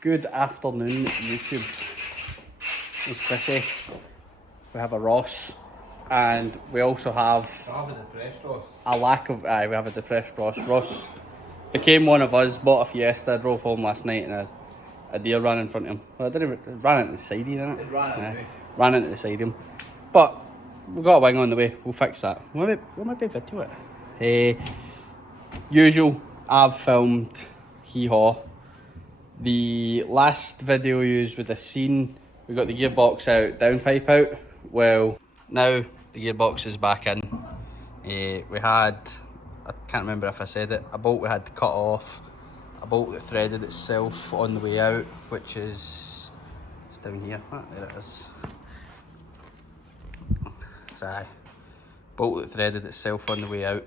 Good afternoon, YouTube. It's Chrissy. We have a Ross, and we also have a depressed Ross. a lack of. We have a depressed Ross. Ross became one of us. Bought a Fiesta. Drove home last night, and a deer ran in front of him. Well, it ran into the side, didn't it? It ran Ran into the side of him. But we've got a wing on the way. We'll fix that. We might be video it. Usual. I've filmed hee-haw. The last video used with the scene, we got the gearbox out, downpipe out. Well, now the gearbox is back in. We had, I can't remember if I said it, a bolt we had to cut off, a bolt that threaded itself on the way out, which is, it's down here, there it is. Sorry. Bolt that threaded itself on the way out.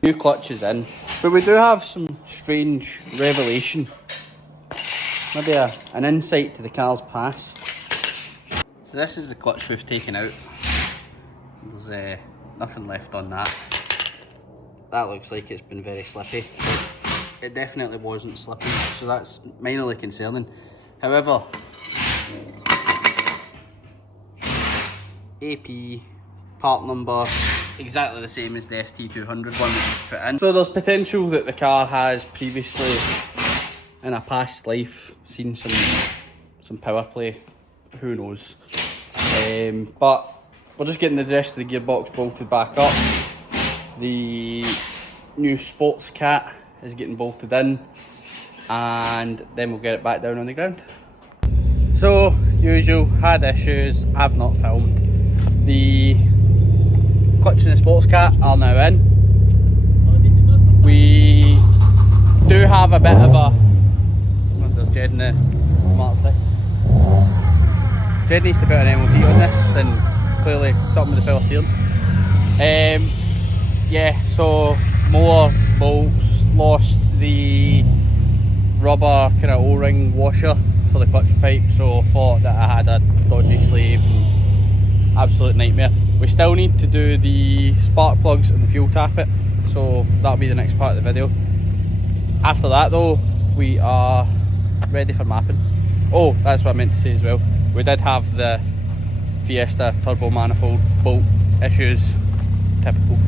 New clutch is in, but we do have some strange revelation. Maybe an insight to the car's past. So this is the clutch we've taken out. There's nothing left on that. That looks like it's been very slippy. It definitely wasn't slipping, so that's minorly concerning. However, AP, part number, exactly the same as the ST200 one that was put in. So there's potential that the car has previously, in a past life, seen some power play, who knows. But we're just getting the rest of the gearbox bolted back up. The new sports cat is getting bolted in, and then we'll get it back down on the ground. So, usual, had issues, I've not filmed. The clutch and the sports cat are now in. We do have a bit of a, there's Jed in the Mark 6. Jed needs to put an MOT on this, and clearly something with the power steering. Yeah, so more bolts, lost the rubber kind of O-ring washer for the clutch pipe, so thought that I had a dodgy slave, and absolute nightmare. We still need to do the spark plugs and the fuel tappet, so that'll be the next part of the video. After that though, we are ready for mapping. Oh, that's what I meant to say as well. We did have the Fiesta turbo manifold bolt issues, typical.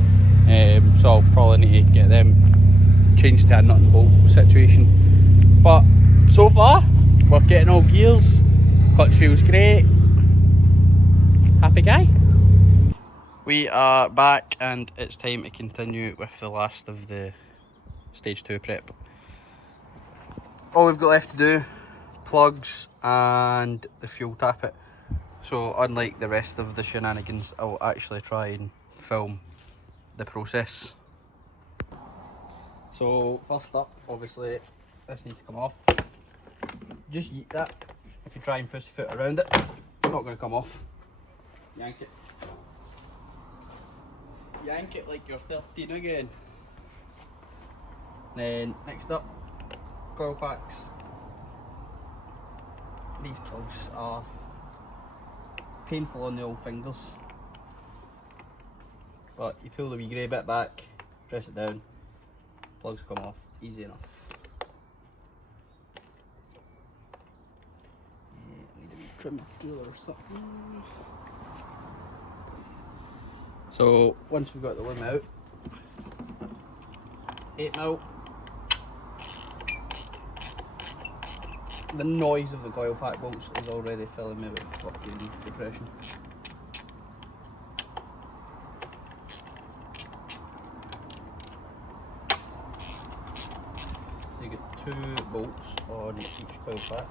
So I'll probably need to get them changed to a nut and bolt situation. But so far, we're getting all gears. Clutch feels great. Happy guy. We are back, and it's time to continue with the last of the stage 2 prep. All we've got left to do, plugs and the fuel tappet. So unlike the rest of the shenanigans, I'll actually try and film the process. So first up, obviously this needs to come off. Just yeet that. If you try and pussyfoot around it, it's not going to come off. Yank it. Yank it like you're 13 again. Then next up, coil packs. These plugs are painful on the old fingers, but you pull the wee grey bit back, press it down, plugs come off, easy enough. Need a wee trim tool or something. So once we've got the limb out, 8mm. The noise of the coil pack bolts is already filling me with fucking depression. So you get 2 bolts on each coil pack.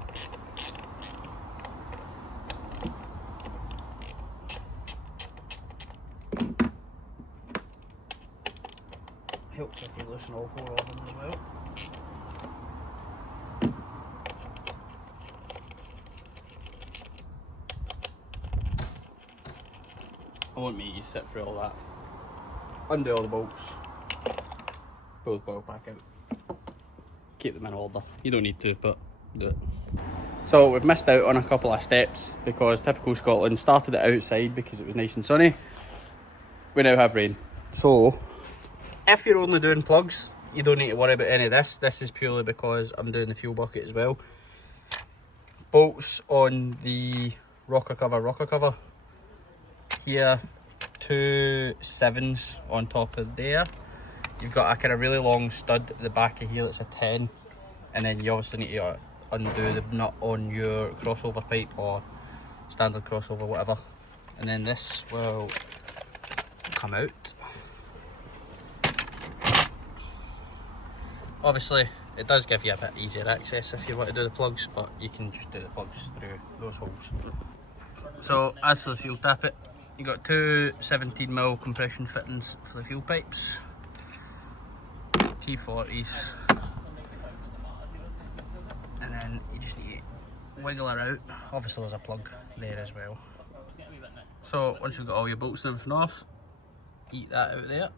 Helps if you loosen all 4 of them as well. I won't make you sit through all that. Undo all the bolts, pull the coil pack out, keep them in order. You don't need to, but do it. So we've missed out on a couple of steps because typical Scotland, started it outside because it was nice and sunny. We now have rain. So if you're only doing plugs, you don't need to worry about any of this. This is purely because I'm doing the fuel bucket as well. bolts on the rocker cover. Here, 2 7s on top of there. You've got a kind of really long stud at the back of here that's a 10, and then you obviously need to undo the nut on your crossover pipe or standard crossover, whatever. And then this will come out. Obviously, it does give you a bit easier access if you want to do the plugs, but you can just do the plugs through those holes. So, as for the fuel tappet, you got 2 17mm compression fittings for the fuel pipes, T40s, and then you just need to wiggle her out. Obviously there's a plug there as well. So once you've got all your bolts and everything off, eat that out there.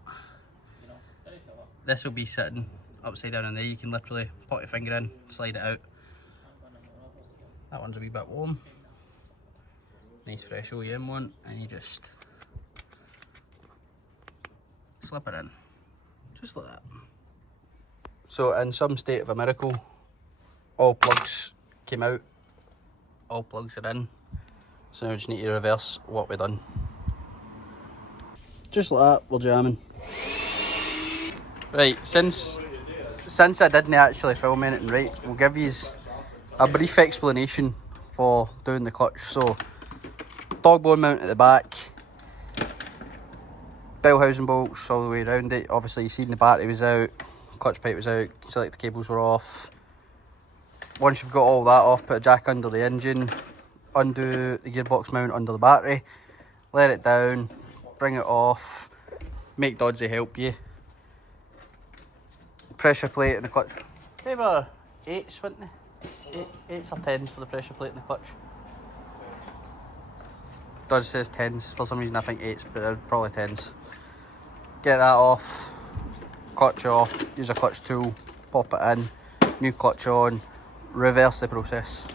This will be sitting upside down in there. You can literally put your finger in, slide it out. That one's a wee bit warm. Nice fresh OEM one, and you just slip it in, just like that. So in some state of a miracle, all plugs came out, all plugs are in. So now we just need to reverse what we've done. Just like that, we're jamming. Right, since I didn't actually film anything, right, we'll give you a brief explanation for doing the clutch. So, dog bone mount at the back, bell housing bolts all the way around it. Obviously, you've seen the battery was out, clutch pipe was out, select the cables were off. Once you've got all that off, put a jack under the engine, undo the gearbox mount under the battery, let it down, bring it off, make Doddsy help you. Pressure plate in the clutch. They were 8s, weren't they? 8s or 10s for the pressure plate in the clutch. Dodge says 10s, for some reason I think 8s, but they're probably 10s. Get that off, clutch off, use a clutch tool, pop it in, new clutch on, reverse the process.